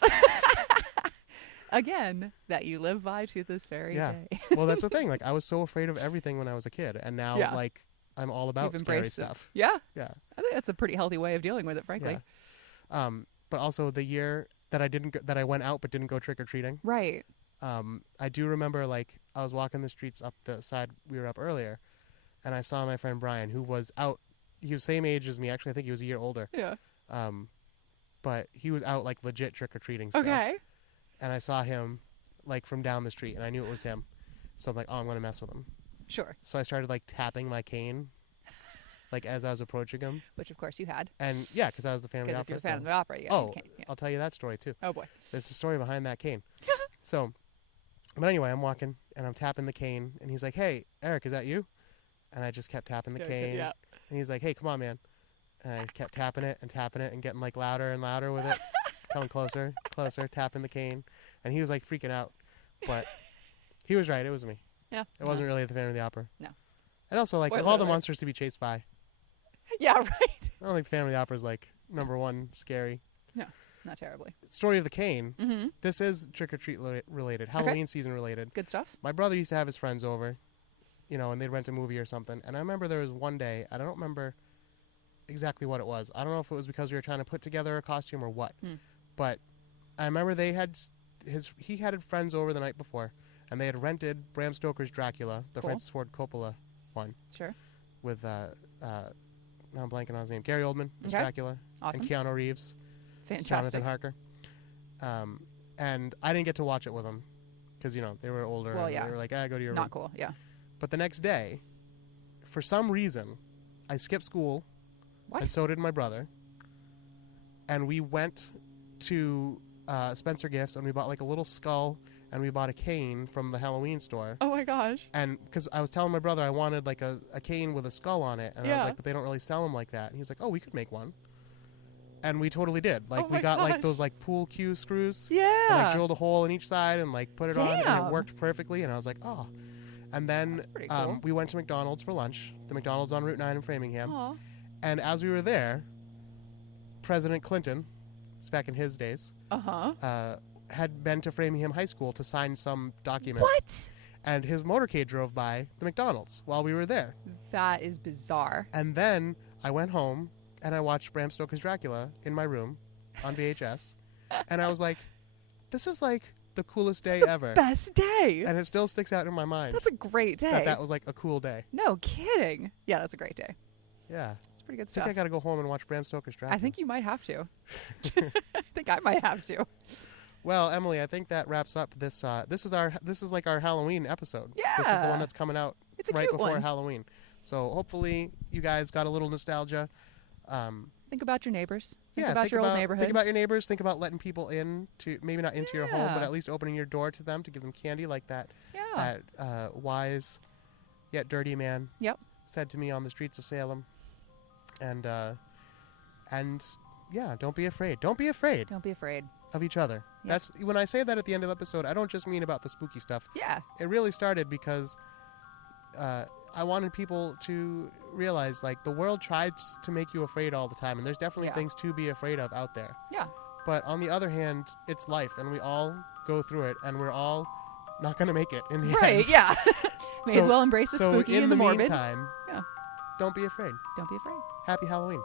Again, that you live by to this very Yeah. day. Well, that's the thing. Like I was so afraid of everything when I was a kid, and now Yeah. like I'm all about You've scary embraced it. stuff. Yeah. Yeah. I think that's a pretty healthy way of dealing with it, frankly. Yeah. But also the year that that I went out but didn't go trick or treating. Right. I do remember like I was walking the streets up the side we were up earlier, and I saw my friend Brian, who was out. He was same age as me. Actually, I think he was a year older. Yeah. But he was out like legit trick or treating stuff. Okay. And I saw him like from down the street, and I knew it was him. So I'm like, oh, I'm gonna mess with him. Sure. So I started like tapping my cane, like as I was approaching him. Which of course you had. And yeah, because I was the Phantom of the Because if Opera. you're a fan of the opera, yeah. Oh, You can't, yeah. I'll tell you that story too. Oh boy. There's a story behind that cane. So, but anyway, I'm walking and I'm tapping the cane, and he's like, "Hey, Eric, is that you?" And I just kept tapping the cane. Yeah. And he's like, "Hey, come on, man." And I kept tapping it and getting like louder and louder with it, coming closer, tapping the cane. And he was like freaking out, but he was right. It was me. Yeah. It wasn't really the Phantom of the Opera. No. And also, like, of Spoiler all the alert. monsters to be chased by, Yeah, right. I don't think the Phantom of the Opera is like #1 scary. Not terribly. Story of the cane. Mm-hmm. This is trick or treat related, Halloween season related. Good stuff. My brother used to have his friends over, and they'd rent a movie or something. And I remember there was one day, I don't remember exactly what it was. I don't know if it was because we were trying to put together a costume or what. But I remember he had friends over the night before, and they had rented Bram Stoker's Dracula, the Cool. Francis Ford Coppola one, Sure. with now I'm blanking on his name, Gary Oldman as Okay. Dracula, Awesome. and Keanu Reeves as Fantastic. Jonathan Harker. And I didn't get to watch it with them because they were older. Well, and yeah. They were like, go to your Not room. cool. Yeah. But the next day, for some reason, I skipped school, What? and so did my brother. And we went to Spencer Gifts, and we bought like a little skull, and we bought a cane from the Halloween store. Oh my gosh. And because I was telling my brother I wanted like a cane with a skull on it, and I was Yeah. like, but they don't really sell them like that. And he was like, oh, we could make one. And we totally did. Like Oh we my got like gosh. those like pool cue screws. Yeah. And, like drilled a hole in each side and like put it on, and Damn. it worked perfectly. And I was like, oh. And then That's pretty cool. we went to McDonald's for lunch, the McDonald's on Route 9 in Framingham. Aw. And as we were there, President Clinton, it's back in his days, had been to Framingham High School to sign some document. What? And his motorcade drove by the McDonald's while we were there. That is bizarre. And then I went home and I watched Bram Stoker's Dracula in my room on VHS. And I was like, this is like the coolest day ever. Best day. And it still sticks out in my mind. That's a great day. That was like a cool day. No kidding. Yeah, that's a great day. Yeah. It's pretty good I stuff. think I got to go home and watch Bram Stoker's Dracula. I think you might have to. I think I might have to. Well, Emily, I think that wraps up this. This is like our Halloween episode. Yeah. This is the one that's coming out It's a right cute before one. Halloween. So hopefully you guys got a little nostalgia. Think about your neighbors. Think Yeah, about your old neighborhood. Think about your neighbors. Think about letting people in to maybe not into your home, but Yeah. at least opening your door to them to give them candy, like that. Yeah. That wise yet dirty man Yep. said to me on the streets of Salem. And yeah, don't be afraid. Don't be afraid Don't be afraid. of each other. Yeah. That's when I say that at the end of the episode, I don't just mean about the spooky stuff. Yeah. It really started because I wanted people to realize, like, the world tries to make you afraid all the time, and there's definitely Yeah. things to be afraid of out there. Yeah. But on the other hand, it's life, and we all go through it, and we're all not going to make it in the end. Right. Yeah. May as well embrace the so spooky in and the morbid. meantime, Yeah. don't be afraid. Don't be afraid. Happy Halloween.